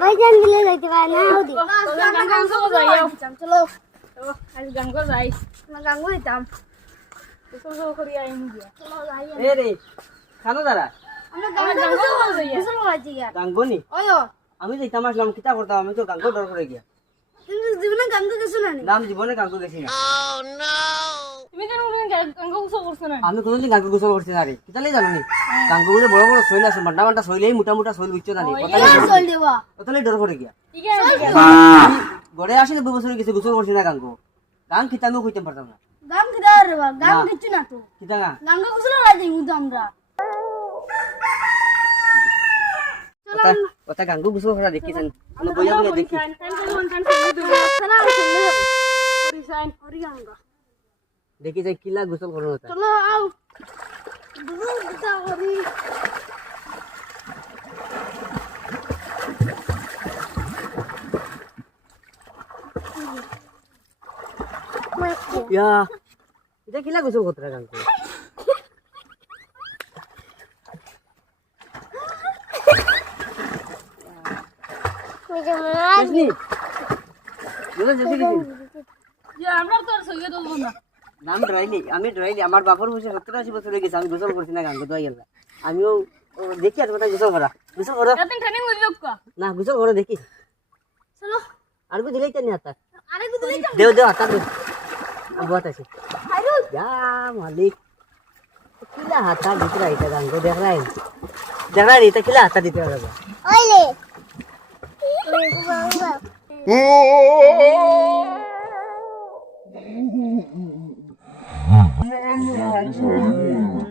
ভাইজান দিলে যাইতে পারে না ওদি চলো আজ গান কর যাই আমরা গাঙ্গ দিতাম গোসল করি আইন দিয়া চলো যাই এ রে খানো দাঁড়া আমরা গাঙ্গ গোসল করাইছি গিয়া গাঙ্গনি ওয়ো আমি যাইতাম আসলাম কিতা করতাম আমি তো গাঙ্গ ডর করে গিয়া কিন্তু জীবনে গাঙ্গ কিছু না নাম জীবনে গাঙ্গ গেছি না তুমি কেন গান গোসল করছ না আমি কোনোদিন গাঙ্গ গোসল করছি না রে কিতালে জানো নি গাঙ্গ বলে বড় বড় শৈল আছে মান্ডা মান্ডা শৈলেই মোটা মোটা শৈল বুঝছো না নি চল দেবা কতলে ডর করে গিয়া ঠিক আছে গড়ে আসি 90 বছর গেছে গোসল করছি না গাঙ্গ গান কিতা আমি কইতে পারতাম না গাম কিদা রে বা গাম কিছু না তো কিতা গা গাঙ্গ গোসল করাইছি কিন্তু আমরা ওটা ওটা গাঙ্গ গোসল করা দেখিছেন আমি বইয়া বইয়া দেখি সালাম চলে রিসাইন ওরি গাঙ্গ দেখি যাই কিলা গোসল করো ওটা চলো আও দুধ দিতা ওরি ইয়া এটা কিলা গোসল করতে গাঙ্গ আসনি বলে যেতে গেছি যে আমরা তো আর সইয়ে দেব না নাম ডরাইলি আমার বাপর বসে 70-80 বছর হয়ে গেছে আমি গোসল করছি না গাঙ্গ দই গেল আমিও দেখি আর কথা গোসল করা এতদিন ট্রেনিং হইল কা না গোসল করে দেখি চলো আর কো দিলেই কেন হাতা আরে গুদ দিতাম দেও হাতা দে বহুত আছে আরে ইয়া মালিক কিলা হাতা দিতে রাইতা গাঙ্গ দেখ রাই এটা কিলা হাতা দিতে হবে ওইলে